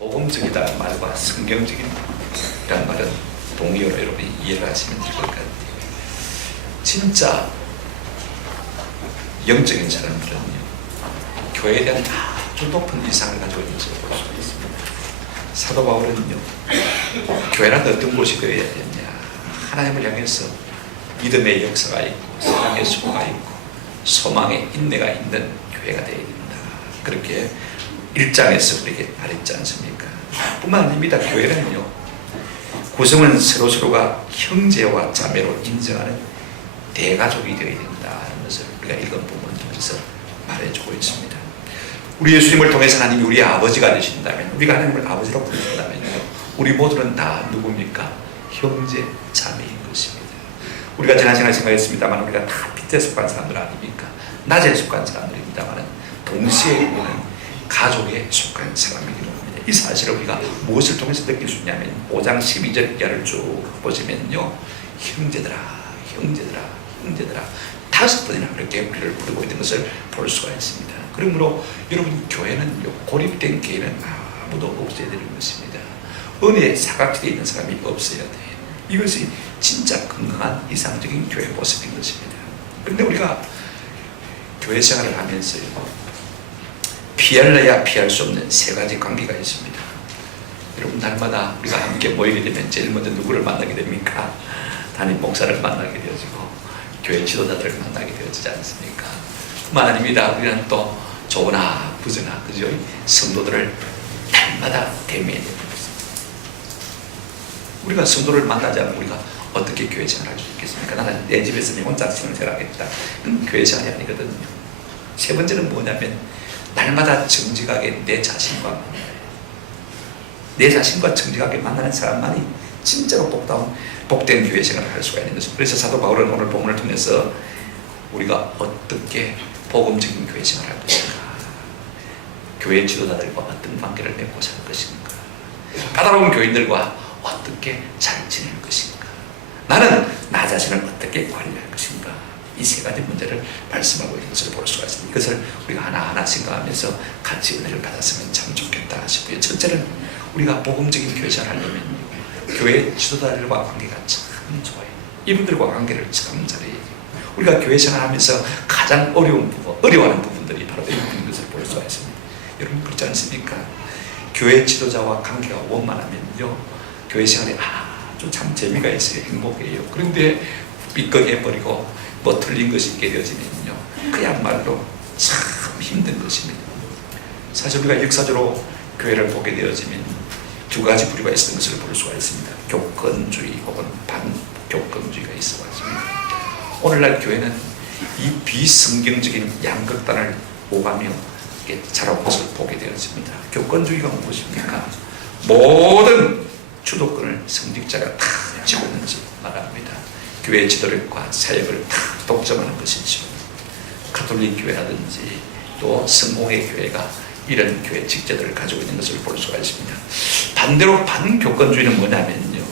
복음적이다는 말과 성경적이라는 말은 동의어로 여러분이 이해를 하시면 될 것 같아요. 진짜 영적인 사람들은요, 교회에 대한 아주 높은 이상을 가지고 있는 것을 볼 수가 있습니다. 사도 바울은요, 교회란 어떤 곳이 되어야 되냐, 하나님을 향해서 믿음의 역사가 있고 사랑의 수고가 있고 소망의 인내가 있는 교회가 되어야 된다, 그렇게 1장에서 우리에게 말했지 않습니까? 뿐만 아닙니다. 교회는요, 구성은 서로서로가 형제와 자매로 인정하는 대가족이 되어야 된다는 것을 우리가 읽은 부분을 통해서 말해주고 있습니다. 우리 예수님을 통해서 하나님이 우리의 아버지가 되신다면, 우리가 하나님을 아버지로 부르신다면요, 우리 모두는 다 누굽니까? 형제, 자매인 것입니다. 우리가 지난 시간에 생각했습니다만 우리가 다 밑에 속한 사람들 아닙니까? 낮에 속한 사람들입니다만 동시에 우리는 가족에 속한 사람이기도 합니다. 이 사실을 우리가 무엇을 통해서 느낄 수 있냐면 5장 12절 이하를 쭉 보시면요, 형제들아, 형제들아, 형제들아 5번이나 그렇게 우리를 부르고 있는 것을 볼 수가 있습니다. 그러므로 여러분, 교회는요, 고립된 교회는 아무도 없어야 되는 것입니다. 은혜에 사각지대에 있는 사람이 없어야 돼. 이것이 진짜 건강한 이상적인 교회 모습인 것입니다. 그런데 우리가 교회 생활을 하면서요, 피할래야 피할 수 없는 3가지 관계가 있습니다. 여러분, 날마다 우리가 함께 모이게 되면 제일 먼저 누구를 만나게 됩니까? 담임 목사를 만나게 되어지고 교회 지도자들을 만나게 되어지지 않습니까? 그만 아닙니다. 우리는 또 좋으나 부저나 그죠? 성도들을 날마다 대면해야 됩니다. 우리가 성도를 만나지 않으면 우리가 어떻게 교회 생활을 할 수 있겠습니까? 나는 내 집에서 내 혼자 신앙생활하겠다. 그건 교회 생활이 아니거든요. 3번째는 뭐냐면 날마다 정직하게 내 자신과 정직하게 만나는 사람만이 진짜로 복된 교회 생활을 할 수가 있는 것입니다. 그래서 사도 바울은 오늘 본문을 통해서 우리가 어떻게 복음적인 교회 생활을 할 것인가, 교회 지도자들과 어떤 관계를 맺고 살 것인가, 까다로운 교인들과 어떻게 잘 지낼 것인가, 나는 나 자신을 어떻게 관리할 것인가, 이 3가지 문제를 말씀하고 있는 것을 볼 수가 있습니다. 이것을 우리가 하나하나 생각하면서 같이 은혜를 받았으면 참 좋겠다 싶고요. 첫째는 우리가 복음적인 교회 생활을 하려면 교회 지도자들과 관계가 참 좋아요. 이분들과 관계를 참 잘해야 돼요. 우리가 교회 생활하면서 가장 어려워하는 부분들이 바로 이런 것을 볼 수가 있습니다. 여러분, 그렇지 않습니까? 교회 지도자와 관계가 원만하면요, 교회 생활이 아주 참 재미가 있어요. 행복해요. 그런데 삐걱해버리고 뭐 틀린 것이 있게 되어지면요, 그야말로 참 힘든 것입니다. 사실 우리가 역사적으로 교회를 보게 되어지면 2가지 부류가 있었던 것을 볼 수가 있습니다. 교권주의 혹은 반교권주의가 있어왔습니다. 오늘날 교회는 이 비성경적인 양극단을 오가며 자라온 것을 보게 되었습니다. 교권주의가 무엇입니까? 모든 주도권을 성직자가 다 쥐고 있는 것을 말합니다. 교회 지도력과 사역을 다 독점하는 것이죠. 가톨릭 교회라든지 또 성공회 교회가 이런 교회 직제들을 가지고 있는 것을 볼 수가 있습니다. 반대로 반교권주의는 뭐냐면요,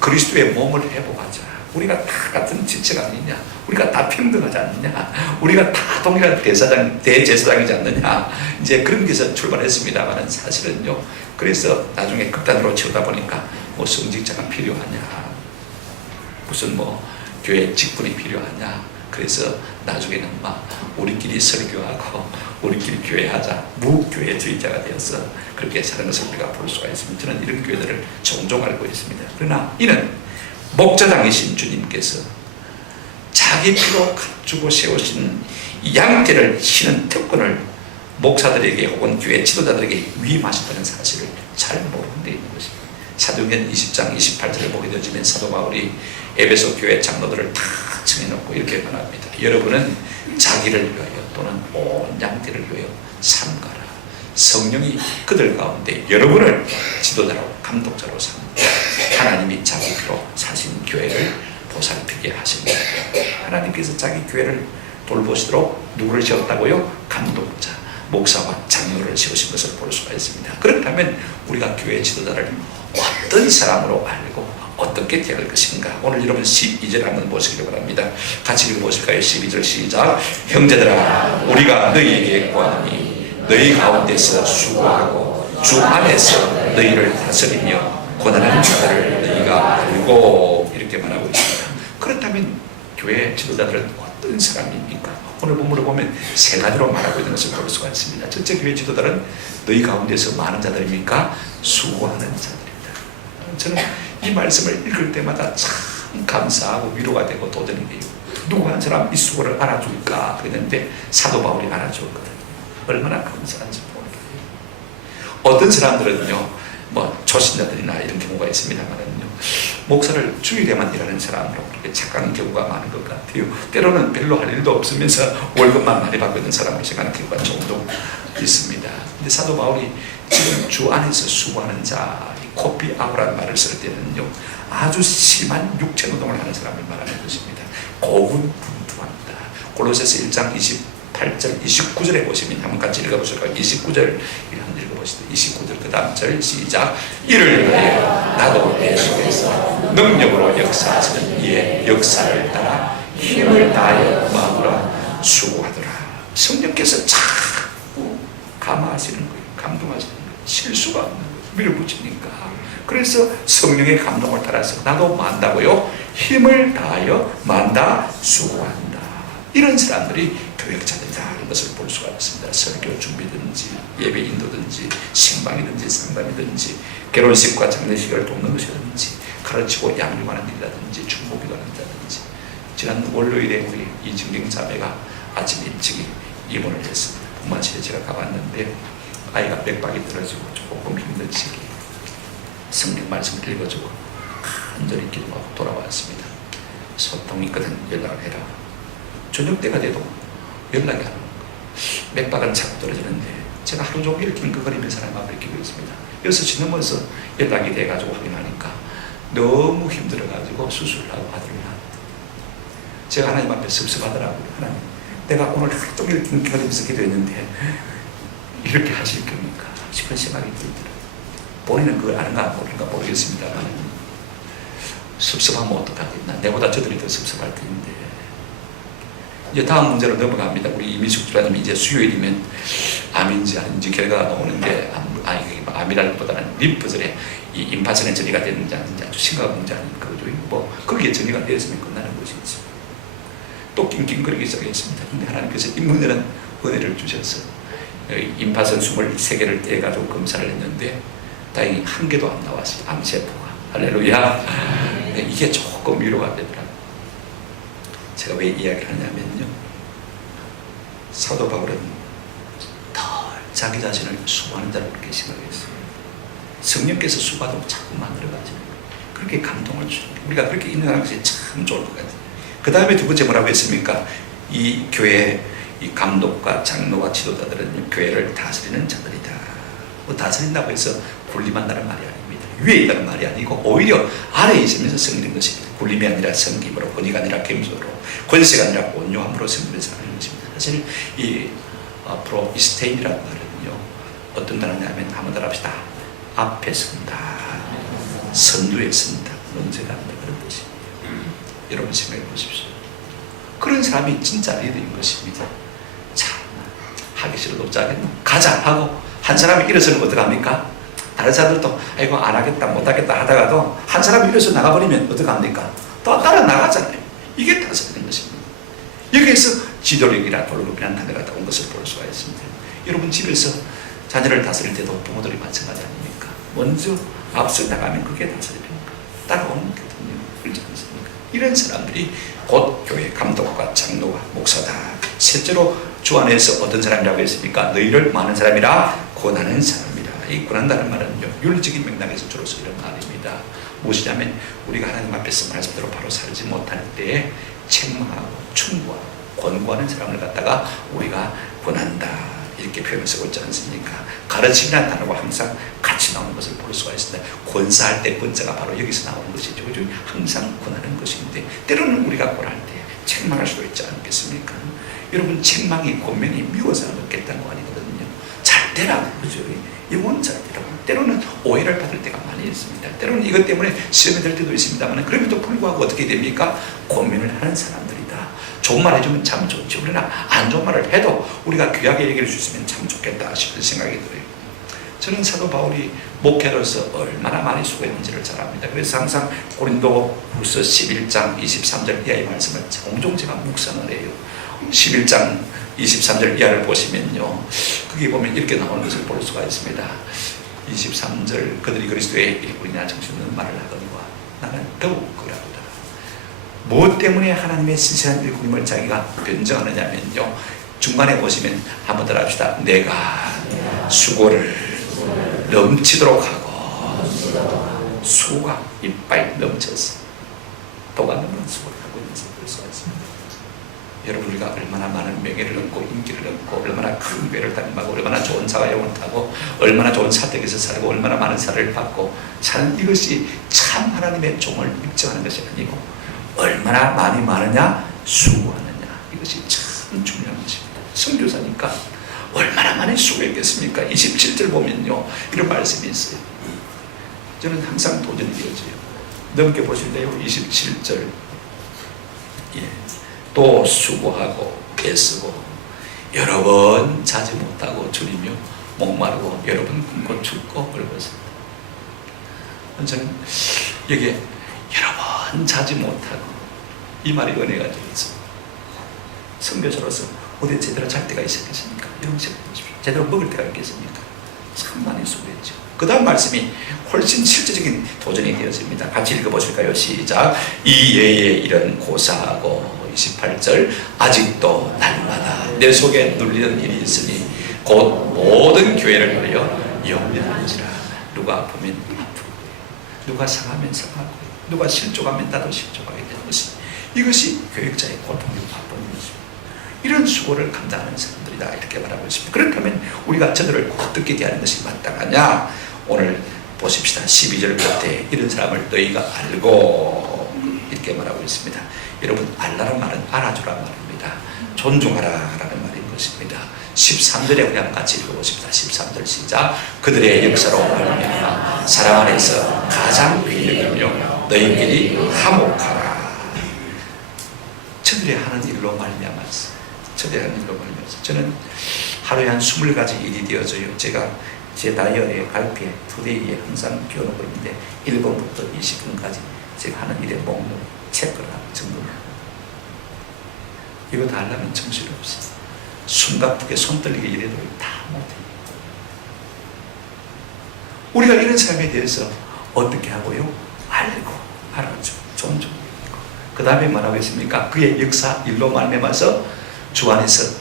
그리스도의 몸을 회복하자, 우리가 다 같은 지체가 아니냐, 우리가 다 평등하지 않느냐, 우리가 다 동일한 대제사장이지 않느냐, 이제 그런 데서 출발했습니다만 사실은요, 그래서 나중에 극단으로 치우다 보니까 뭐 성직자가 필요하냐, 무슨 뭐 교회 직분이 필요하냐, 그래서 나중에는 막 우리끼리 설교하고 우리끼리 교회하자, 무교회주의자가 되어서 그렇게 사는 것을 우리가 볼 수가 있습니다. 저는 이런 교회들을 종종 알고 있습니다. 그러나 이는 목자장이신 주님께서 자기 피로 갖추고 세우신 이 양떼를 치는 특권을 목사들에게 혹은 교회 지도자들에게 위임하셨다는 사실을 잘 모르는 데 있는 것입니다. 사도행전 20장 28절을 보게 되어지면 사도 바울이 에베소 교회 장로들을 다 정해놓고 이렇게 말합니다. 여러분은 자기를 위하여 또는 온 양떼를 위하여 삼가라. 성령이 그들 가운데 여러분을 지도자로 감독자로 삼고 하나님이 자기 피로 사신 교회를 보살피게 하십니다. 하나님께서 자기 교회를 돌보시도록 누구를 세웠다고요? 감독자, 목사와 장로를 세우신 것을 볼 수가 있습니다. 그렇다면 우리가 교회 지도자를 어떤 사람으로 알고 어떻게 대할 것인가, 오늘 여러분 12절 한번 보시기 바랍니다. 같이 읽어보실까요? 12절 시작. 형제들아, 우리가 너희에게 구하니 너희 가운데서 수고하고 주 안에서 너희를 다스리며 고난하는 자들을 너희가 알고 이렇게 말하고 있습니다. 그렇다면 교회 지도자들은 어떤 사람입니까? 오늘 본문을 보면 세 가지로 말하고 있는 것을 볼 수가 있습니다. 첫째, 교회 지도자들은 너희 가운데서 많은 자들입니까? 수고하는 자들입니다. 저는 이 말씀을 읽을 때마다 참 감사하고 위로가 되고 도전이 돼요. 누구 한 사람 이 수고를 알아줄까 그랬는데 사도 바울이 알아줬거든요. 얼마나 감사한지 모르겠어요. 어떤 사람들은요, 뭐 초신자들이나 이런 경우가 있습니다만은요, 목사를 주일에만 일하는 사람으로 그렇게 착각하는 경우가 많은 것 같아요. 때로는 별로 할 일도 없으면서 월급만 많이 받고 있는 사람을 생각하는 경우가 종종 있습니다. 근데 사도 바울이 지금 주 안에서 수고하는 자, 코피 아우라는 말을 쓸 때는요, 아주 심한 육체 노동을 하는 사람을 말하는 것입니다. 고군분투한다. 골로새서 1장 28절 29절에 보시면 한번 같이 읽어보실까요? 29절 한번 읽어보시죠. 29절 그 다음 절 시작. 이를 위하여 나도 내 속에서 능력으로 역사하시는 이의 역사를 따라 힘을 다하여 마음으로 수고하더라. 성령께서 자꾸 감화하시는 거예요. 감동하시는 거예요. 실수가 없는 거예요. 밀어붙이니까. 그래서 성령의 감동을 따라서 나도 만다고요. 힘을 다하여 만다 수고한다. 이런 사람들이 교역자들이라는 것을 볼 수가 있습니다. 설교 준비든지 예배 인도든지 신방이든지 상담이든지 결혼식과 장례식을 돕는 것이든지 가르치고 양육하는 일이라든지 중보기도하는 일이라든지. 지난 월요일에 우리 이진경 자매가 아침 일찍 입원을 했습니다. 분만실에 제가 가봤는데 아이가 맥박이 떨어지고 조금 힘든 시기 성령 말씀을 읽어주고 간절히 기도하고 돌아왔습니다. 소통이 있거든 연락을 해라. 저녁 때가 돼도 연락이 안 오는 거예요. 맥박은 자꾸 떨어지는데 제가 하루 종일 낑긋거리면서 하나님 앞에 기도했습니다. 6시 넘어서 연락이 돼가지고 확인하니까 너무 힘들어가지고 수술을 하고 아들을 낳았다. 제가 하나님 앞에 섭섭하더라고요. 하나님, 내가 오늘 하루 종일 낑긋거리면서 기도했는데 이렇게 하실 겁니까? 싶은 생각이 들더라고요. 본인은 그걸 아는가 모르는가 모르겠습니다만 섭섭하면 어떡하겠나. 내보다 저들이 더 섭섭할 텐데. 이제 다음 문제로 넘어갑니다. 우리 이민숙 집사님이 이제 수요일이면 암인지 아닌지 결과가 나오는데, 암이라기보다는 림프절에 이 임파선에 전이가 됐는지 아닌지 아주 심각한 문제 아닙니까? 뭐 거기에 전이가 되었으면 끝나는 것이지. 또 낑낑거리기 시작했습니다. 근데 하나님께서 인문이라는 은혜를 주셔서 임파선 23개를 떼가지고 검사를 했는데 다행히 한 개도 안 나왔어요. 암세포가. 할렐루야. 이게 조금 위로가 되더라고요. 제가 왜 이야기를 하냐면요, 사도 바울은 덜 자기 자신을 수고하는 자로 그렇게 생각했어요. 성령께서 수고하도록 자꾸 만들어가지고 그렇게 감동을 주는 거예요. 우리가 그렇게 인정하는 것이 참 좋을 것 같아요. 그 다음에 두 번째 뭐라고 했습니까? 이 교회 이 감독과 장로와 지도자들은 교회를 다스리는 자들이다. 뭐 다스린다고 해서 군림한다는 말이 아닙니다. 위에 있다는 말이 아니고 오히려 아래에 있으면서 섬기는 것입니다. 군림이 아니라 섬김으로, 권위가 아니라 겸손으로, 권세가 아니라 온유함으로 섬기면서 하는 것입니다. 사실 이 앞으로 이 스테인이라는 말은요, 어떤 단어냐면 한번 따라합시다. 앞에 선다, 선두에 선다, 문제가 안 되는 그런 뜻입니다. 여러분 생각해 보십시오. 그런 사람이 진짜 리더인 것입니다. 참 하기 싫어도 짜겠노? 가자 하고 한 사람이 일어서는 어떡합니까? 다른 사람들도 아이고 안 하겠다 못하겠다 하다가도 한 사람이 일어서 나가버리면 어떡합니까? 또 따라 나가잖아요. 이게 다스리는 것입니다. 여기에서 지도력이나 돌봄이라는 단어가 나온 것을 볼 수가 있습니다. 여러분 집에서 자녀를 다스릴 때도 부모들이 마찬가지 아닙니까? 먼저 앞서 나가면 그게 다스립니까? 따라오는 거거든요. 그렇지 않습니까? 이런 사람들이 곧 교회 감독과 장로와 목사다. 실제로 주 안에서 어떤 사람이라고 했습니까? 너희를 많은 사람이라 권하는 사람이라. 이 권한다는 말은 윤리적인 맥락에서 주로 쓰이는 말입니다. 무엇이냐면 우리가 하나님 앞에서 말씀대로 바로 살지 못할 때에 책망하고 충고하고 권고하는 사람을 갖다가 우리가 권한다. 이렇게 표현을 쓰고 있지 않습니까? 가르침이라는 단어가 항상 같이 나오는 것을 볼 수가 있습니다. 권사할 때 권자가 바로 여기서 나오는 것이죠. 항상 권하는 것인데 때로는 우리가 권할 때 책망할 수도 있지 않겠습니까? 여러분 책망이 권면이 미워서 얻겠다는 거 아니거든요. 잘 되라고 그러죠. 영원 잘 되라고. 때로는 오해를 받을 때가 많이 있습니다. 때로는 이것 때문에 시험이 될 때도 있습니다만 그럼에도 불구하고 어떻게 됩니까? 권면을 하는 사람들이다. 좋은 말 해주면 참 좋지. 우리나 안 좋은 말을 해도 우리가 귀하게 얘기를 해줬으면 참 좋겠다 싶은 생각이 들어요. 저는 사도 바울이 목회로서 얼마나 많이 수고했는지를 잘 압니다. 그래서 항상 고린도후서 11장 23절 이하의 말씀을 종종 제가 묵상을 해요. 11장 23절 이하를 보시면요, 거기 보면 이렇게 나오는 것을 볼 수가 있습니다. 23절, 그들이 그리스도의 일꾼이나 정신없는 말을 하거니와 나는 더욱 그러하도다. 무엇 때문에 하나님의 신실한 일꾼임을 자기가 변정하느냐면요, 중간에 보시면 한번 더 합시다. 내가 수고를 넘치도록 하고 수고가 이빨 넘쳐서 또가 넘는 수고를 하고 있는 것을 볼 수가 있습니다. 여러분, 우리가 얼마나 많은 명예를 얻고 인기를 얻고 얼마나 큰 배를 타고 얼마나 좋은 자가용을 타고 얼마나 좋은 사택에서 살고 얼마나 많은 사랑을 받고 사는, 이것이 참 하나님의 종을 입증하는 것이 아니고 얼마나 많이 많으냐 수고하느냐, 이것이 참 중요한 것입니다. 선교사니까 얼마나 많이 수고했겠습니까? 27절 보면요, 이런 말씀이 있어요. 저는 항상 도전이 되어져요. 넘겨 보실래요? 27절. 예. 또 수고하고 애쓰고 여러 번 자지 못하고 줄이며 목마르고 여러 번 굶고 춥고 긁었습니다. 저는 여기에 여러 번 자지 못하고, 이 말이 은혜가 되어서 선교사로서 어디 제대로 잘 때가 있었겠습니까? 여러분 생각해보십시오. 제대로 먹을 때가 있겠습니까? 참 많이 수고했죠. 그 다음 말씀이 훨씬 실제적인 도전이 되었습니다. 같이 읽어보실까요? 시작. 이 예에 이런 고사하고 28절 아직도 날마다 내 속에 눌리는 일이 있으니 곧 모든 교회를 위하여 염려하는지라. 누가 아프면 아프고 누가 상하면 상하고 누가 실족하면 나도 실족하게 되는 것이, 이것이 교육자의 고통이고 바쁜 것입니다. 이런 수고를 감당하는 사람들이다, 이렇게 말하고 있습니다. 그렇다면 우리가 저들을 어떻게 대하는 것이 마땅하냐? 오늘 보십시다. 12절 끝에 이런 사람을 너희가 알고, 이렇게 말하고 있습니다. 여러분, 알라는 말은 알아주라는 말입니다. 존중하라라는 말인 것입니다. 13절에 그냥 같이 읽어보십니다. 13절 시작. 그들의 역사로 말미암아 사랑 안에서 가장 귀히 여기며 너희끼리 화목하라. 저들이 하는 일로 말미암았어. 저들이 하는 일로 말미암았어. 저는 하루에 한 20가지 일이 되어져요. 제가 제 다이어리에 갈피에 투데이에 항상 비워놓고 있는데 1번부터 20분까지 제가 하는 일의 목록 체크를 하고 정돈을 하고, 이거 다 하려면 정신이 없어. 숨가쁘게 손 떨리게 일해도 다 못해요. 우리가 이런 삶에 대해서 어떻게 하고요? 알고 알아줘 존중하고, 그 다음에 뭐라고 했습니까? 그의 역사 일로 말미암아서 주 안에서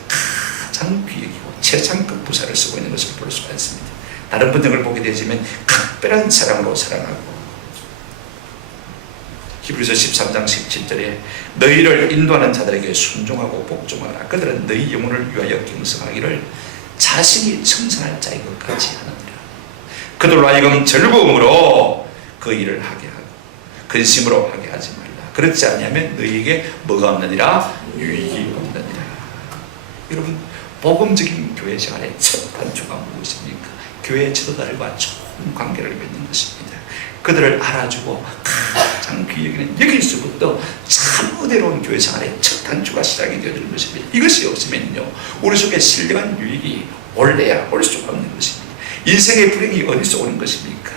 가장 귀히 여기고 최상급 부사를 쓰고 있는 것을 볼 수가 있습니다. 다른 번역을 보게 되지만 각별한 사랑으로 사랑하고, 히브리서 13장 17절에 너희를 인도하는 자들에게 순종하고 복종하라. 그들은 너희 영혼을 위하여 경성하기를 자신이 청산할 자의 것 같이 하느니라. 그들로 하여금 즐거움으로 그 일을 하게 하고 근심으로 하게 하지 말라. 그렇지 않으면 너희에게 뭐가 없느니라? 유익이 없느니라. 여러분, 복음적인 교회 생활의 첫 단초가 무엇입니까? 교회 지도자들과 좋은 관계를 맺는 것입니다. 그들을 알아주고 가장 귀히 여기는 여기서부터 참 은혜로운 교회 생활의 첫 단추가 시작이 되어지는 것입니다. 이것이 없으면요, 우리 속에 신령한 유익이 올래야 올 수가 없는 것입니다. 인생의 불행이 어디서 오는 것입니까?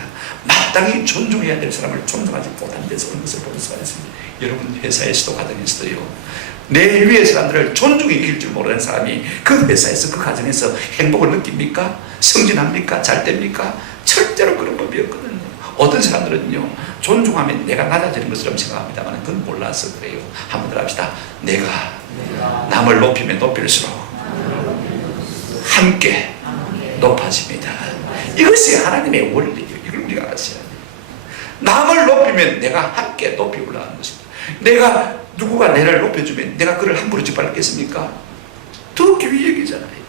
마땅히 존중해야 될 사람을 존중하지 못한 데서 오는 것을 볼 수가 있습니다. 여러분, 회사에서도 가정에서도요, 내 위의 사람들을 존중해 이길 줄 모르는 사람이 그 회사에서 그 가정에서 행복을 느낍니까? 승진합니까? 잘 됩니까? 절대로 그런 법이 없거든요. 어떤 사람들은요, 존중하면 내가 낮아지는 것처럼 생각합니다만 그건 몰라서 그래요. 한번 더 합시다. 내가 남을 높이면 높일수록 함께 높아집니다. 이것이 하나님의 원리예요. 이걸 우리가 아셔야 돼요. 남을 높이면 내가 함께 높이 올라가는 것입니다. 내가 누구가 내를 높여주면 내가 그를 함부로 짓밟겠습니까? 더 귀히 여기잖아요.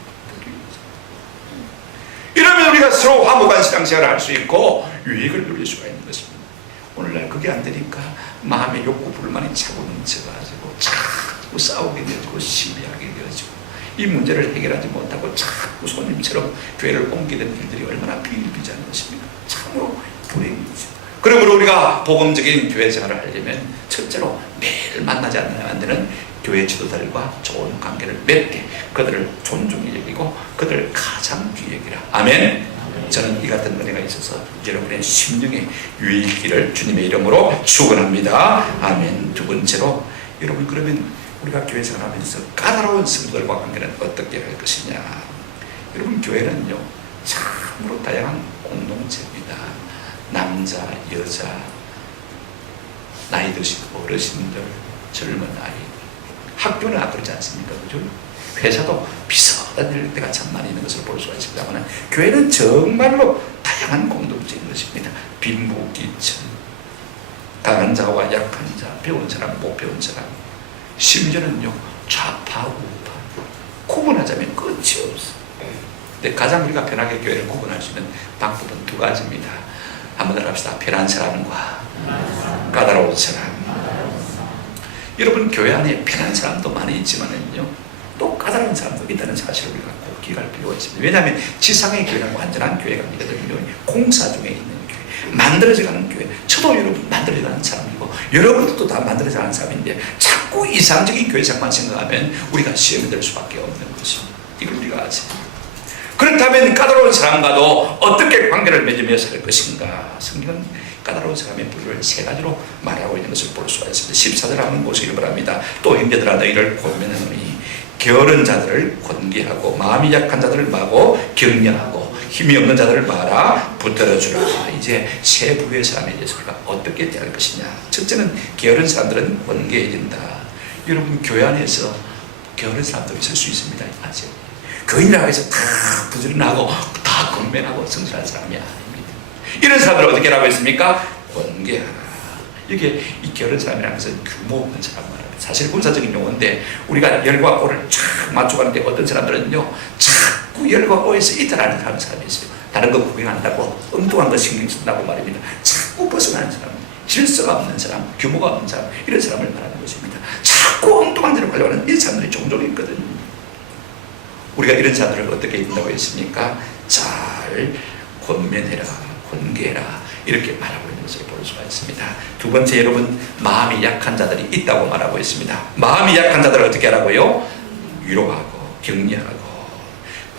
이러면 우리가 서로 화목한 신앙생활을 할 수 있고 유익을 누릴 수가 있는 것입니다. 오늘날 그게 안 되니까 마음의 욕구 불만이 차고 넘쳐가지고 자꾸 싸우게 되어지고 시비하게 되어지고, 이 문제를 해결하지 못하고 자꾸 손님처럼 교회를 옮기는 일들이 얼마나 비일비재한 것입니까? 참으로 불행이죠. 그러므로 우리가 복음적인 교회 생활을 하려면 첫째로 매일 만나지 않으면 안 되는 교회 지도자들과 좋은 관계를 맺게, 그들을 존중히 여기고 그들을 가장 귀히 여기라. 아멘. 저는 이 같은 은혜가 있어서 여러분의 심령에 유익기를 주님의 이름으로 축원합니다. 아멘. 두 번째로 여러분, 그러면 우리가 교회 생활하면서 까다로운 성도들과 관계는 어떻게 할 것이냐. 여러분, 교회는요 참으로 다양한 공동체입니다. 남자, 여자, 나이 드신 어르신들, 젊은 아이, 학교는 그렇지 않습니까? 그죠? 회사도 비슷한 일대가 참 많이 있는 것을 볼 수가 있습니다만, 교회는 정말로 다양한 공동체인 것입니다. 빈부귀천, 강한 자와 약한 자, 배운 사람, 못 배운 사람, 심지어는요 좌파, 우파, 구분하자면 끝이 없어. 근데 가장 우리가 편하게 교회를 구분할 수 있는 방법은 두 가지입니다. 한번 더 합시다. 편한 사람과 까다로운 사람. 여러분, 교회 안에 편한 사람도 많이 있지만은요 또 까다로운 사람도 있다는 사실을 우리가 꼭 기억할 필요가 있습니다. 왜냐하면 지상의 교회는 완전한 교회가 아니거든요. 공사 중에 있는 교회, 만들어져가는 교회. 저도 여러분 만들어져가는 사람이고 여러분들도 다 만들어져가는 사람인데 자꾸 이상적인 교회생만 생각하면 우리가 시험이 될 수밖에 없는 것이죠. 이걸 우리가 아세요. 그렇다면 까다로운 사람과도 어떻게 관계를 맺으며 살 것인가. 성경은 까다로운 사람의 부류를 세 가지로 말하고 있는 것을 볼 수가 있습니다. 14절 하는 곳에 이렇게 말합니다. 또 형제들아, 너희를 권면하노니 게으른 자들을 권계하고 마음이 약한 자들을 마고 격려하고 힘이 없는 자들을 말아 붙들어주라. 이제 세 부류의 사람에 대해서 우리가 어떻게 대할 것이냐. 첫째는 게으른 사람들은 권계해야 된다. 여러분, 교회 안에서 게으른 사람도 있을 수 있습니다. 아세요? 교인이라고 해서 다 부지런하고 다 권면하고 성실한 사람이 아닙니다. 이런 사람들을 어떻게 하라고 했습니까? 권계하라. 이게 이 게으른 사람이라는 것은 규모 없는 사람 말합니다. 사실 군사적인 용어인데 우리가 열과 오를 쫙 맞춰가는데 어떤 사람들은요 자꾸 열과 오에서 이탈하는 사람이 있어요. 다른 거 구경한다고 엉뚱한 거 신경 쓴다고 말입니다. 자꾸 벗어나는 사람, 질서가 없는 사람, 규모가 없는 사람, 이런 사람을 말하는 것입니다. 자꾸 엉뚱한 데로 가려고 하는 이 사람들이 종종 있거든요. 우리가 이런 사람들을 어떻게 입는다고 했습니까? 잘 권면해라, 권계해라, 이렇게 말하고 있는 것을 볼 수가 있습니다. 두 번째, 여러분, 마음이 약한 자들이 있다고 말하고 있습니다. 마음이 약한 자들을 어떻게 하라고요? 위로하고 격려하고,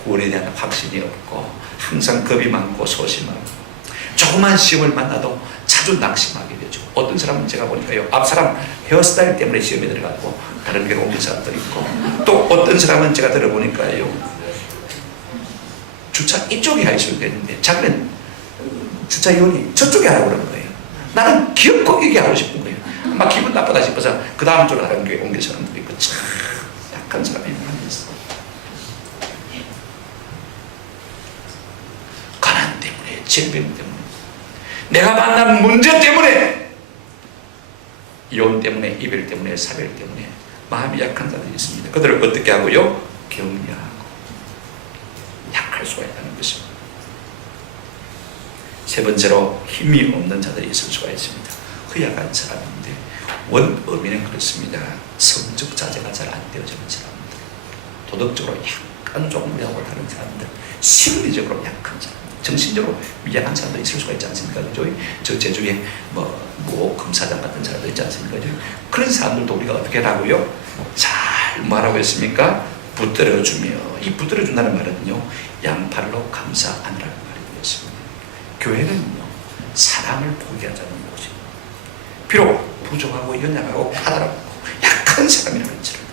구원에 대한 확신이 없고 항상 겁이 많고 소심하고, 조그만 시험을 만나도 자주 낙심하게 되죠. 어떤 사람은 제가 보니까요, 앞사람 헤어스타일 때문에 시험에 들어가고 다른 데로 옮긴 사람도 있고, 또 어떤 사람은 제가 들어보니까요, 주차 이쪽에 가 있어야 되는데 자기는 주차 요원이 저쪽에 하라고 그러는 거예요. 나는 귀엽고 이게 하고 싶은 거예요. 막 기분 나쁘다 싶어서 그 다음 쪽으로 다른 교회 옮길 사람도 있고, 참 약한 사람이 많이 있어. 가난 때문에, 질병 때문에, 내가 만난 문제 때문에, 이혼 때문에, 이별 때문에, 사별 때문에 마음이 약한 자들이 있습니다. 그들을 어떻게 하고요? 격려하고. 약할 수가 있다는 것입니다. 세 번째로, 힘이 없는 자들이 있을 수가 있습니다. 허약한 사람인데 원 의미는 그렇습니다. 성적 자제가 잘 안 되어지는 사람들, 도덕적으로 약간 조금 우리하고 다른 사람들, 심리적으로 약한 사람들, 정신적으로 미약한 사람도 있을 수가 있지 않습니까? 그죠? 저 제주에 뭐 검사장 같은 사람도 있지 않습니까? 그죠? 그런 사람들도 우리가 어떻게 하라고요? 잘 말하고 있습니까? 붙들어주며. 이 붙들어준다는 말은요, 양팔로 감싸 안으라는 말이 되겠습니다. 교회는요, 사람을 포기하자는 곳입니다. 비록 부족하고 연약하고 까다롭고 약한 사람이라고 할지라도,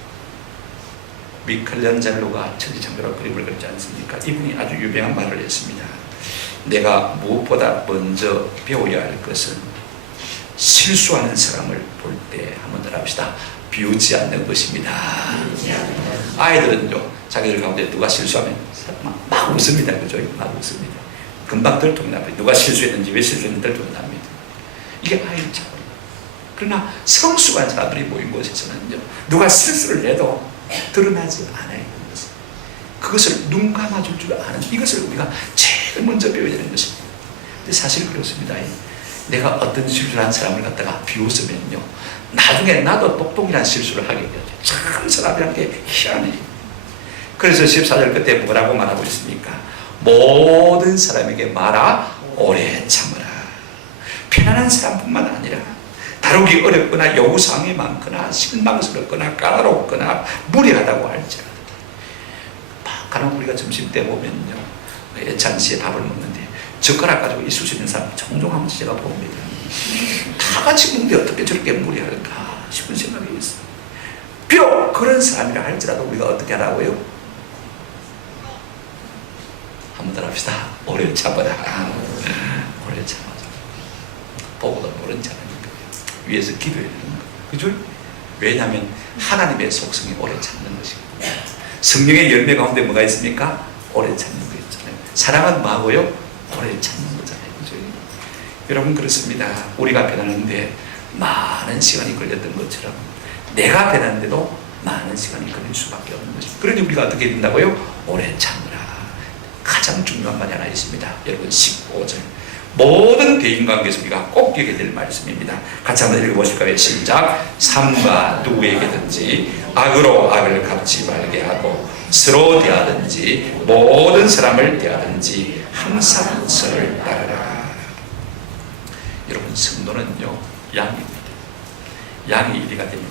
미켈란젤로가 천지창조로 그림을 그리지 않습니까? 이분이 아주 유명한 말을 했습니다. 내가 무엇보다 먼저 배워야 할 것은 실수하는 사람을 볼 때, 한번 더 합시다, 비웃지 않는 것입니다. 아이들은요, 자기들 가운데 누가 실수하면 막 웃습니다. 그죠? 막 웃습니다. 금방 들통이 납니다. 누가 실수했는지, 왜 실수했는지 들통이 납니다. 이게 아이들 차원. 그러나 성숙한 사람들이 모인 곳에서는요, 누가 실수를 해도 드러나지 않아요. 그것을 눈 감아줄 줄 아는, 이것을 우리가 제일 먼저 배워야 되는 것입니다. 근데 사실 그렇습니다. 내가 어떤 실수를 한 사람을 갖다가 비웃으면요, 나중에 나도 똑똑이란 실수를 하게 되죠. 참 사람이란 게 희한해요. 그래서 14절 끝에 뭐라고 말하고 있습니까? 모든 사람에게 말아 오래 참으라. 편안한 사람뿐만 아니라 다루기 어렵거나 요구사항이 많거나 실망스럽거나 까다롭거나 무리하다고 할지라도, 가령 우리가 점심때 보면요, 애찬시에 밥을 먹는데 젓가락 가지고 있을 수 있는 사람 종종 한 번씩 제가 봅니다. 다 같이 먹는데 어떻게 저렇게 무리할까 싶은 생각이 있어요. 비록 그런 사람이라 할지라도 우리가 어떻게 하라고요? 한번 더 합시다. 오래 참아라. 오래 참아라. 보고도 모른 자 아닙니까? 위에서 기도해야 되는 거예요. 그죠? 왜냐하면 하나님의 속성이 오래 참는 것이거든요. 성령의 열매 가운데 뭐가 있습니까? 오래 참는 거 있잖아요. 사랑은 뭐하고요? 오래 참는 거잖아요. 그죠? 여러분 그렇습니다. 우리가 변하는데 많은 시간이 걸렸던 것처럼 내가 변하는데도 많은 시간이 걸릴 수밖에 없는 것입니다. 그러니 우리가 어떻게 된다고요? 오래 참으라. 가장 중요한 말이 하나 있습니다. 여러분 15절 모든 대인관계에서 우리가 꼭 기억해야 될 말씀입니다. 같이 한번 읽어보실까요? 시작. 삼가 누구에게든지 악으로 악을 갚지 말게 하고 서로 대하든지 모든 사람을 대하든지 항상 선을 따르라. 여러분 성도는요 양입니다. 양이 이리가 되면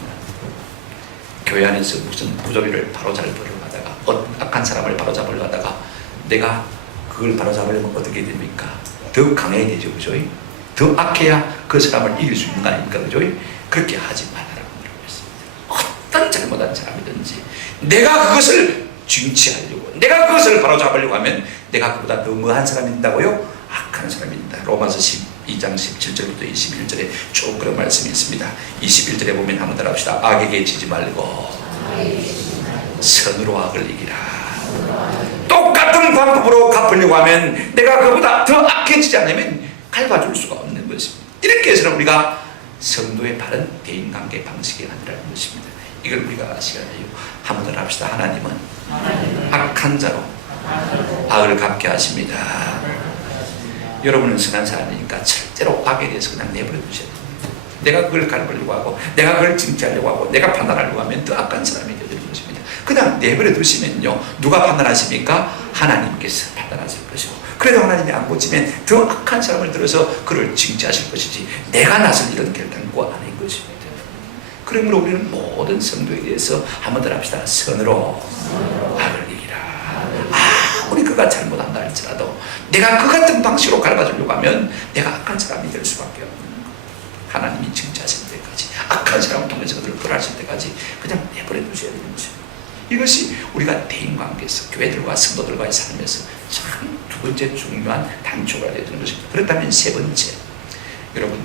교회 안에서 무슨 부조리를 바로잡으려 하다가 악한 사람을 바로잡으려 하다가 내가 그걸 바로잡으려면 어떻게 됩니까? 더 강해야 되죠. 그죠? 더 악해야 그 사람을 이길 수 있는 거 아닙니까? 그죠? 그렇게 하지 말라고 그랬습니다. 어떤 잘못한 사람이든지 내가 그것을 징치하려고 내가 그것을 바로잡으려고 하면 내가 그보다 더 뭐한 사람이 있다고요? 악한 사람이 있다. 로마서 12장 17절부터 21절에 쭉 그런 말씀이 있습니다. 21절에 보면 한번 따라 합시다. 악에게 지지 말고 선으로 악을 이기라. 똑같은 방법으로 갚으려고 하면 내가 그보다 더 악해지지 않으면 갚아줄 수가 없는 것입니다. 이렇게 해서는 우리가 성도의 바른 대인관계 방식이 아니라는 것입니다. 이걸 우리가 아셔야 돼요. 한번 더 합시다. 하나님은 악한 자로 악을 갚게 하십니다. 여러분은 선한 사람이니까 절대로 악에 대해서 그냥 내버려 두셔야 됩니다. 내가 그걸 갚으려고 하고 내가 그걸 징계하려고 하고 내가 판단하려고 하면 더 악한 사람이 되는 것입니다. 그냥 내버려 두시면요 누가 판단하십니까? 하나님께서 판단하실 것이고 그래도 하나님이 안 고치면 더 악한 사람을 들어서 그를 징계하실 것이지 내가 나설 이런 결단과 아닌 것입니다. 그러므로 우리는 모든 성도에 대해서 한번 더 합시다. 선으로 악을 이기라. 아무리 그가 잘못한다 할지라도 내가 그 같은 방식으로 갚아주려고 하면 내가 악한 사람이 될 수밖에 없는 거예요. 하나님이 징계하실 때까지 악한 사람을 통해서 그들을 벌하실 때까지 그냥 내버려 두셔야 되는 것입니다. 이것이 우리가 대인관계에서 교회들과 성도들과의 삶에서 참 두 번째 중요한 단초가 되는 것입니다. 그렇다면 세 번째, 여러분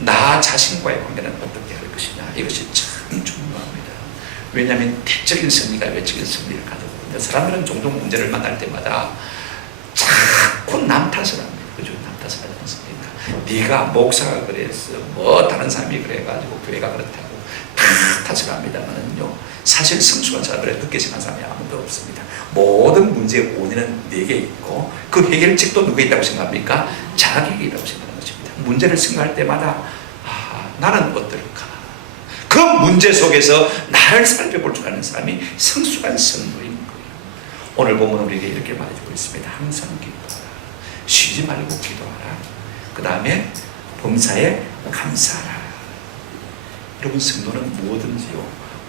나 자신과의 관계는 어떻게 할 것이냐 이것이 참 중요합니다. 왜냐하면 대적인 승리가 외적인 승리를 가지고 있는데 사람들은 종종 문제를 만날 때마다 자꾸 남 탓을 합니다. 그죠? 남 탓을 하지 않습니까? 네가 목사가 그랬어 뭐 다른 사람이 그래가지고 교회가 그렇다고 다 탓을 합니다만은요 사실 성숙한 사람들은 그렇게 생각하는 사람이 아무도 없습니다. 모든 문제의 원인은 내게 있고 그 해결책도 누구에 있다고 생각합니까? 자기에게 있다고 생각하는 것입니다. 문제를 생각할 때마다 나는 어떨까? 그 문제 속에서 나를 살펴볼 줄 아는 사람이 성숙한 성도인 거예요. 오늘 보면 우리에게 이렇게 말해주고 있습니다. 항상 기도하라. 쉬지 말고 기도하라. 그 다음에 범사에 감사하라. 여러분 성도는 뭐든지요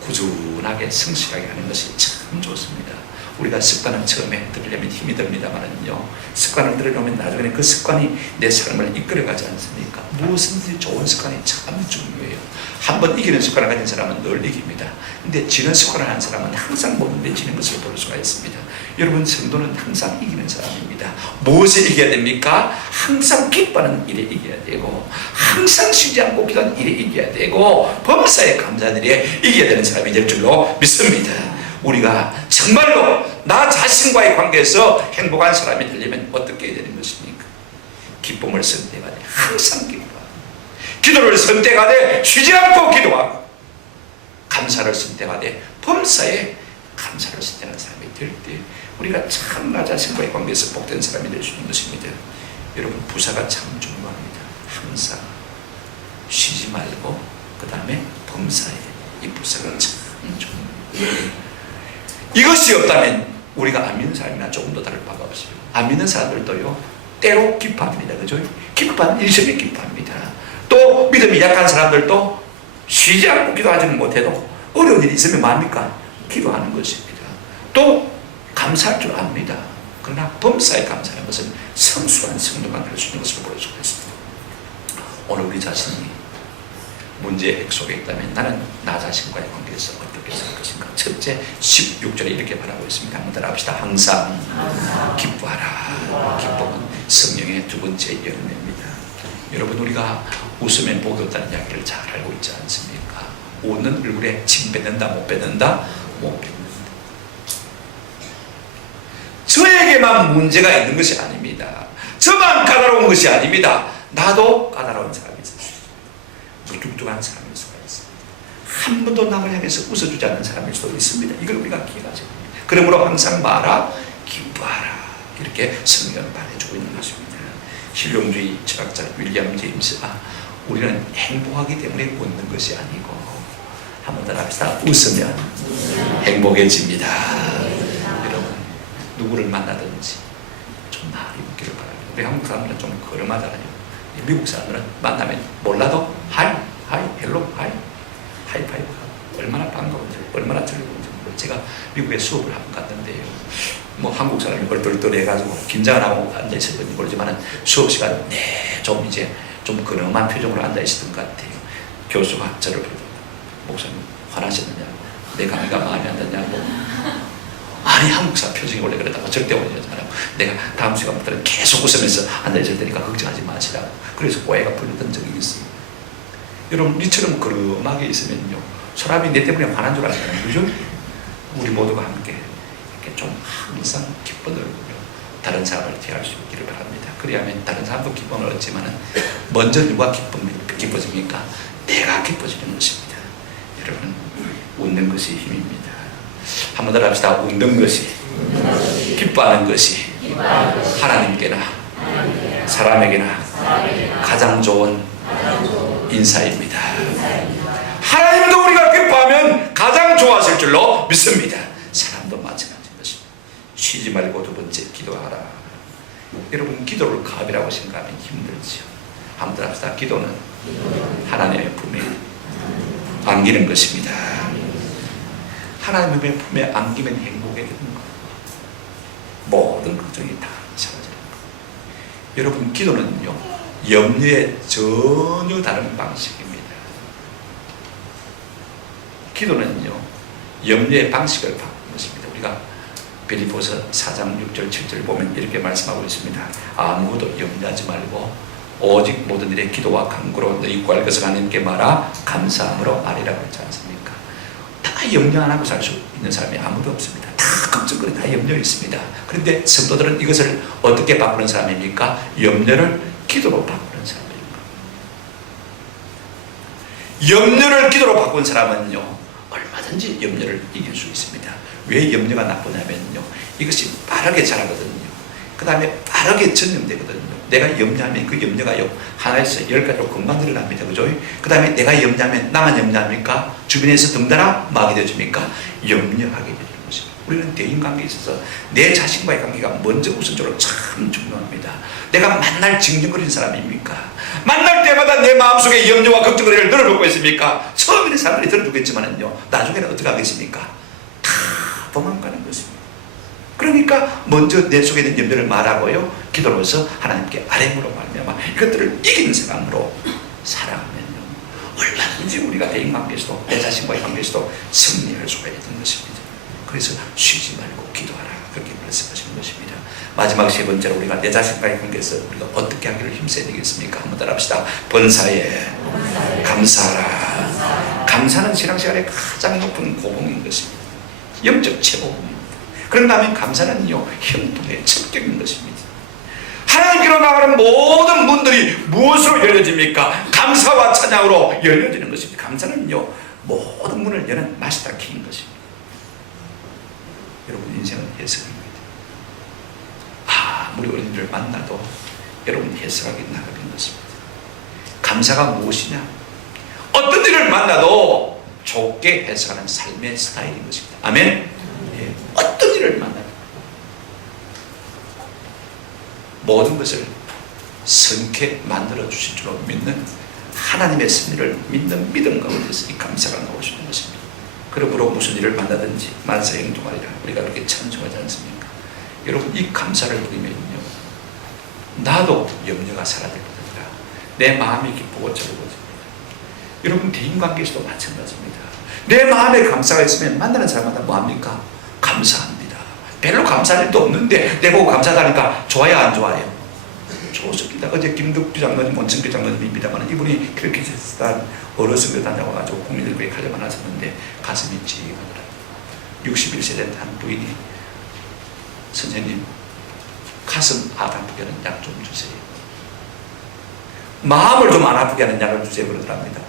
꾸준하게 성실하게 하는 것이 참 좋습니다. 우리가 습관을 처음에 들으려면 힘이 듭니다만은요 습관을 들으려면 나중에 그 습관이 내 삶을 이끌어가지 않습니까? 무엇인지 좋은 습관이 참 중요해요. 한번 이기는 습관을 가진 사람은 늘 이깁니다. 근데 지는 습관을 하는 사람은 항상 모든 데 지는 것을 볼 수가 있습니다. 여러분 성도는 항상 이기는 사람입니다. 무엇을 이겨야 됩니까? 항상 기뻐하는 일에 이겨야 되고 항상 쉬지 않고 기도하는 일에 이겨야 되고 범사에 감사하는 일에 이겨야 되는 사람이 될 줄로 믿습니다. 우리가 정말로 나 자신과의 관계에서 행복한 사람이 되려면 어떻게 해야 되는 것입니까? 기쁨을 선택하되 항상 기뻐하고 기도를 선택하되 쉬지 않고 기도하고 감사를 선택하되 범사에 감사를 선택하는 사람이 될 때 우리가 참 나 자신과의 관계에서 복된 사람이 될 수 있는 것입니다. 여러분 부사가 참 중요합니다. 항상 쉬지 말고 그 다음에 범사에 이 부사가 참 중요합니다. 이것이 없다면 우리가 안 믿는 사람이나 조금 더 다를 바가 없어요. 안 믿는 사람들도요 때로 기뻐합니다. 그죠? 기뻐하는 일심에 기뻐합니다. 또 믿음이 약한 사람들도 쉬지 않고 기도하지는 못해도 어려운 일이 있으면 뭡니까? 기도하는 것입니다. 또 감사할 줄 압니다. 그러나 범사에 감사하는 것은 성숙한 성도만 할 수 있는 것으로 볼 수가 있습니다. 오늘 우리 자신이 문제의 핵 속에 있다면 나는 나 자신과의 관계에서 어떻게 살 것인가. 첫째 16절에 이렇게 말하고 있습니다. 한번 따라합시다. 항상 기뻐하라. 기쁨은 성령의 두 번째 열매입니다. 여러분, 우리가 웃으면 복이 없다는 이야기를 잘 알고 있지 않습니까? 웃는 얼굴에 침 뱉는다 못 뱉는다? 못 뱉는다. 저에게만 문제가 있는 것이 아닙니다. 저만 까다로운 것이 아닙니다. 나도 까다로운 사람이 있어요. 무뚝뚝한 사람일 수가 있습니다. 한 번도 남을 향해서 웃어주지 않는 사람일 수도 있습니다. 이걸 우리가 기억하죠. 그러므로 항상 말하, 기뻐하라. 이렇게 성경은 말해주고 있는 것입니다. 실용주의 철학자 윌리엄 제임스가 우리는 행복하기 때문에 웃는 것이 아니고, 한번 더 합시다. 웃으면 행복해집니다. 여러분, 누구를 만나든지 좀 많이 웃기를 바랍니다. 우리 한국 사람들은 좀 거름하잖아요. 미국 사람들은 만나면 몰라도 하이, 헬로, 하이파이브 얼마나 반가운지, 얼마나 즐거운지. 제가 미국에 수업을 한번 갔는데요. 뭐 한국 사람이 얼떨떨해가지고 긴장을 하고 앉아있을 건지 모르지만 수업 시간 좀 이제 좀 근엄한 표정으로 앉아있었던 것 같아요. 교수가 저를 부르더라고요. 목사님 화나셨느냐고, 내 강의가 마음에 안 드냐고. 아니, 한국 사람 표정이 원래 그러다가 절대 오지 않아요. 내가 다음 시간부터는 계속 웃으면서 앉아있을 테니까 걱정하지 마시라고. 그래서 오해가 풀렸던 적이 있어요. 여러분, 이처럼 그름하게 있으면요, 사람이 내 때문에 화난 줄 알잖아요. 그죠? 우리 모두가 함께 이렇게 좀 항상 기쁜 얼굴로 다른 사람을 대할 수 있기를 바랍니다. 그래야만 다른 사람도 기쁨을 얻지만 먼저 누가 기뻐집니까? 내가 기뻐지는 것입니다. 여러분, 웃는 것이 힘입니다. 한번 더 합시다. 웃는 것이, 기뻐하는 것이 하나님께나 사람에게나 가장 좋은 인사입니다. 하나님도 우리가 기뻐하면 가장 좋아하실 줄로 믿습니다. 사람도 마찬가지인 것입니다. 쉬지 말고 두 번째, 기도하라. 여러분, 기도를 갑이라고 생각하면 힘들죠. 한번 합시다. 기도는 하나님의 품에 안기는 것입니다. 하나님의 품에 안기면 행복해지는 거예요. 모든 걱정이 다 사라지는 거예요. 여러분, 기도는요, 염려의 전혀 다른 방식입니다. 기도는요, 염려의 방식을 바꾸는 것입니다. 우리가 빌립보서 4장 6절 7절 보면 이렇게 말씀하고 있습니다. 아무것도 염려하지 말고 오직 모든 일에 기도와 간구로 너희 구할 것을 하나님께 말하 감사함으로 아뢰라고 했지 않습니까? 다 염려 안 하고 살 수 있는 사람이 아무도 없습니다. 다 걱정거리, 다 염려 있습니다. 그런데 성도들은 이것을 어떻게 바꾸는 사람입니까? 염려를 기도로 바꾸는 사람입니다. 염려를 기도로 바꾼 사람은요, 얼마든지 염려를 이길 수 있습니다. 왜 염려가 나쁘냐면요, 이것이 빠르게 자라거든요. 그 다음에 빠르게 전염되거든요. 내가 염려하면 그 염려가요, 하나에서 10가지로 금방 늘어납니다. 그죠? 그 다음에 내가 염려하면 나만 염려합니까? 주변에서 덩달아 막이 되어집니까? 염려하게 되는 것입니다. 우리는 대인관계에 있어서 내 자신과의 관계가 먼저 우선적으로 참 중요합니다. 내가 만날 징징거리는 사람입니까? 만날 때마다 내 마음속에 염려와 걱정거리를 늘어놓고 있습니까? 처음에는 사람들이 들어주겠지만요, 나중에는 어떻게 하겠습니까? 다 도망가는 것입니다. 그러니까 먼저 내 속에 있는 염려를 말하고요, 기도로서 하나님께 아뢰므로 말미암아 이것들을 이기는 사람으로 살아가면요, 얼마든지 우리가 대인관계에서도 내 자신과의 관계에서도 승리할 수가 있는 것입니다. 그래서 쉬지 말고 기도하라, 그렇게 말씀하시는 것입니다. 마지막 세 번째로 우리가 내 자신과의 관계에서 우리가 어떻게 하기를 힘써야 되겠습니까? 한번 따라합시다. 번사에 감사하라. 감사는 신앙생활의 가장 높은 고봉인 것입니다. 영적 최고봉입니다. 그런다면 감사는요, 형통의 첩격인 것입니다. 하나님께로 나가는 모든 문들이 무엇으로 열려집니까? 감사와 찬양으로 열려지는 것입니다. 감사는요, 모든 문을 여는 마스터 키인 것입니다. 여러분, 인생은 해석입니다. 아무리 어린이를 만나도 여러분 해석하기 나가는 것입니다. 감사가 무엇이냐? 어떤 일을 만나도 좋게 해석하는 삶의 스타일인 것입니다. 아멘? 어떤 일을 만나도 모든 것을 선케 만들어 주실 줄로 믿는 하나님의 섭리를 믿는 믿음 가운데서 이 감사가 나올 수 있는 것입니다. 그러므로 무슨 일을 만나든지 만사형통하리라, 우리가 그렇게 찬송하지 않습니까? 여러분 이 감사를 부리면요 나도 염려가 사라질 것이다. 내 마음이 기쁘고 즐거워집니다. 여러분 대인관계에서도 마찬가지입니다. 내 마음에 감사가 있으면 만나는 사람마다 뭐합니까? 감사합니다. 별로 감사할 일도 없는데 내 보고 감사하다니까 좋아요 안 좋아요? 좋습니다. 어제 김덕규 장로님, 원천교 장로님입니다만 이분이 그렇게 비슷한 어르신 교단에 와가지고 국민들교회 가려만 하셨는데 가슴이 찌하더라고요. 61세 된 한 부인이 선생님 가슴 안 아프게 하는 약 좀 주세요. 마음을 좀 안 아프게 하는 약을 주세요 그러더랍니다.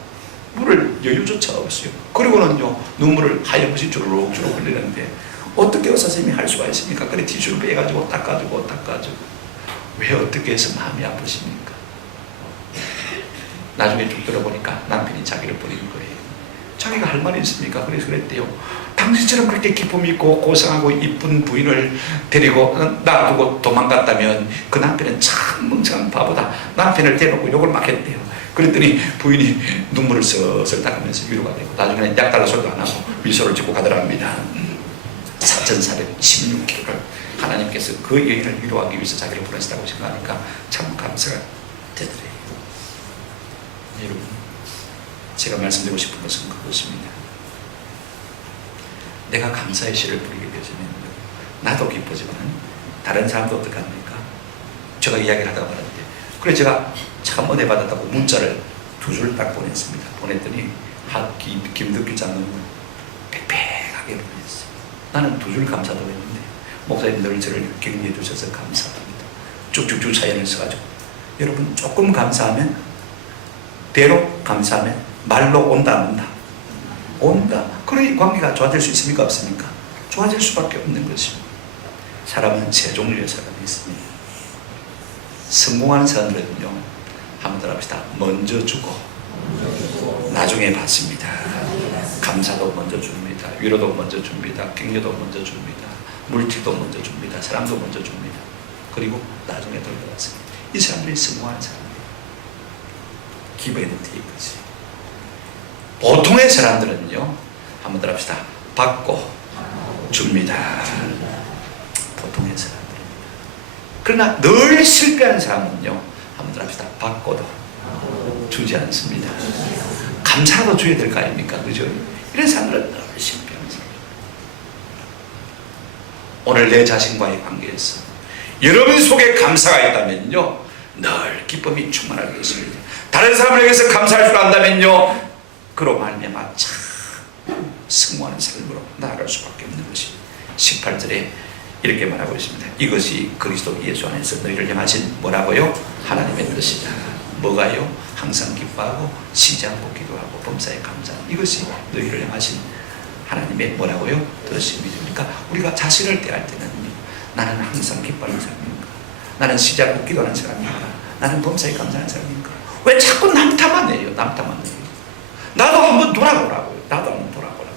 물을 여유조차 없어요. 그리고는요 눈물을 하염없이 주르륵주르륵 흘리는데 어떻게 의사 선생님이 할 수가 있습니까? 그래 티슈를 빼가지고 닦아주고 왜 어떻게 해서 마음이 아프십니까? 나중에 쭉 들어보니까 남편이 자기를 버린 거예요. 자기가 할 말이 있습니까? 그래서 그랬대요. 당신처럼 그렇게 기쁨 있고 고상하고 이쁜 부인을 데리고 놔두고 도망갔다면 그 남편은 참 멍청한 바보다. 남편을 대놓고 욕을 막 했대요. 그랬더니 부인이 눈물을 슬슬 닦으면서 위로가 되고 나중에는 약 달라 소리도 안 하고 미소를 짓고 가더랍니다. 4,416km를 하나님께서 그 여인을 위로하기 위해서 자기를 보내셨다고 생각하니까 참 감사가 되더래요. 여러분 제가 말씀드리고 싶은 것은 그것입니다. 내가 감사의 시를 부리게 되면 나도 기쁘지만 다른 사람도 어떡합니까? 제가 이야기를 하다가 말았는데 그래 제가 참 은혜 받았다고 문자를 2줄 딱 보냈습니다. 보냈더니 김덕규 장로는 빽빽하게 보냈어요. 나는 2줄 감사도 했는데 목사님 늘 저를 격려해 주셔서 감사합니다. 쭉쭉쭉 사연을 써가지고 여러분 조금 감사하면 대로 감사하면 말로 온다 안 온다? 온다. 그러니 관계가 좋아질 수 있습니까? 없습니까? 좋아질 수밖에 없는 것입니다. 사람은 세 종류의 사람이 있습니다. 성공하는 사람들은요 한번 들어봅시다. 먼저 주고 나중에 받습니다. 감사도 먼저 줍니다. 위로도 먼저 줍니다. 격려도 먼저 줍니다. 물질도 먼저 줍니다. 사람도 먼저 줍니다. 그리고 나중에 돌려받습니다. 이 사람들이 성공하는 사람이에요. Give and take지. 보통의 사람들은요 한번 들어봅시다. 받고 줍니다. 보통의 사람들입니다. 그러나 늘 실패한 사람은요 한번 들어봅시다. 받고도 주지 않습니다. 감사도 줘야 될 거 아닙니까? 그죠? 이런 사람들은 늘 실패하는 사람입니다. 오늘 내 자신과의 관계에서 여러분 속에 감사가 있다면요 늘 기쁨이 충만할 것입니다. 다른 사람을 위해서 감사할 줄 안다면요 그로 말미암아 참 승무하는 삶으로 나아갈 수밖에 없는 것입니다. 18절에 이렇게 말하고 있습니다. 이것이 그리스도 예수 안에서 너희를 향하신 뭐라고요? 하나님의 뜻이다. 뭐가요? 항상 기뻐하고 쉬지 않고 기도하고 범사에 감사하는 이것이 너희를 향하신 하나님의 뭐라고요? 뜻입니다. 그러니까 우리가 자신을 대할 때는 나는 항상 기뻐하는 사람인가? 나는 쉬지 않고 기도하는 사람인가? 나는 범사에 감사하는 사람인가? 왜 자꾸 남 탓만 해요? 남 탓만 해요. 나도 한번 돌아보라고요. 나도 한번 돌아보라고.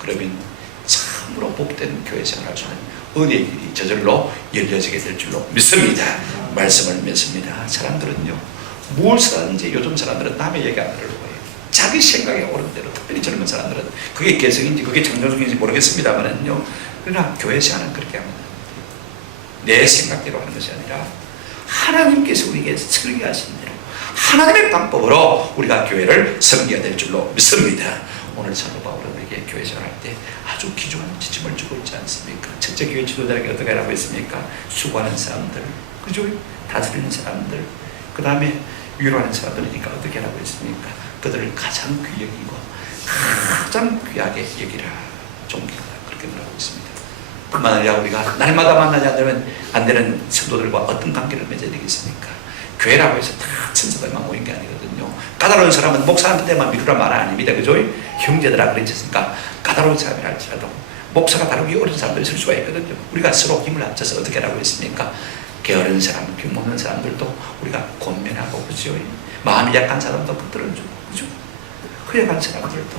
그러면 참으로 복된 교회 생활을 할 수 있는 은혜의 길이 저절로 열려지게 될 줄로 믿습니다. 말씀을 믿습니다. 사람들은요 무엇을 하든지 요즘 사람들은 남의 얘기 안 들을 거예요. 자기 생각에 옳은 대로 특별히 젊은 사람들은 그게 개성인지 그게 창조적인지 모르겠습니다만은요 그러나 교회 생활은 그렇게 합니다. 내 생각대로 하는 것이 아니라 하나님께서 우리에게 설계하신 대로 하나님의 방법으로 우리가 교회를 섬겨야 될 줄로 믿습니다. 오늘 사도 바울은 우리에게 교회 생활할 때 아주 귀중한 지침을 주고 있지 않습니까? 첫째 교회 지도자에게 어떻게 하라고 했습니까? 수고하는 사람들, 그죠? 다스리는 사람들, 그 다음에 위로하는 사람들이니까 어떻게 하라고 했습니까? 그들을 가장 귀히 여기고 가장 귀하게 여기라, 존경하라, 그렇게 말하고 있습니다. 뿐만 아니라 우리가 날마다 만나지 안 되는 성도들과 어떤 관계를 맺어야 되겠습니까? 교회라고 해서 다 천사들만 모인 게 아니거든요. 까다로운 사람은 목사한테만 미루란 말 아닙니다. 그죠? 형제들아 그랬으니까 까다로운 사람이 할지라도 목사가 다루기 어려운 사람도 있을 수가 있거든요. 우리가 서로 힘을 합쳐서 어떻게 하라고 했습니까? 게으른 사람, 병먹는 사람들도 우리가 권면하고, 그죠? 마음이 약한 사람도 붙들어주고, 그죠? 허약한 사람들도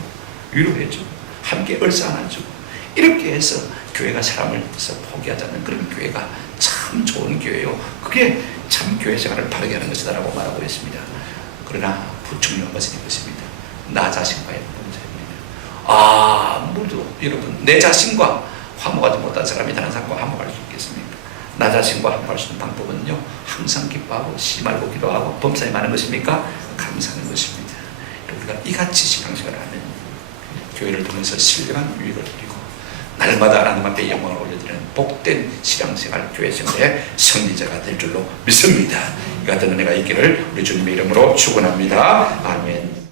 위로해주고, 함께 얼싸 안아주고, 이렇게 해서 교회가 사람을 포기하지 않는 그런 교회가 참 좋은 교회요. 그게 참 교회 생활을 바르게 하는 것이다라고 말하고 있습니다. 그러나 중요한 것은 이것입니다. 나 자신과의 문제입니다. 아무도 여러분 내 자신과 화목하지 못한 사람이 다른 사람과 화목할 수 있겠습니까? 나 자신과 화목할 수 있는 방법은요, 항상 기뻐하고 쉬지 말고 기도하고 범사에 많은 것입니까? 감사하는 것입니다. 우리가 이같이 신앙생활을 하면 교회를 통해서 신령한 유익을 누리고 날마다 하나님 앞에 영광을 올려드리는 복된 신앙생활, 교회생활의 승리자가 될 줄로 믿습니다. 이 같은 은혜가 있기를 우리 주님의 이름으로 축원합니다. 아멘.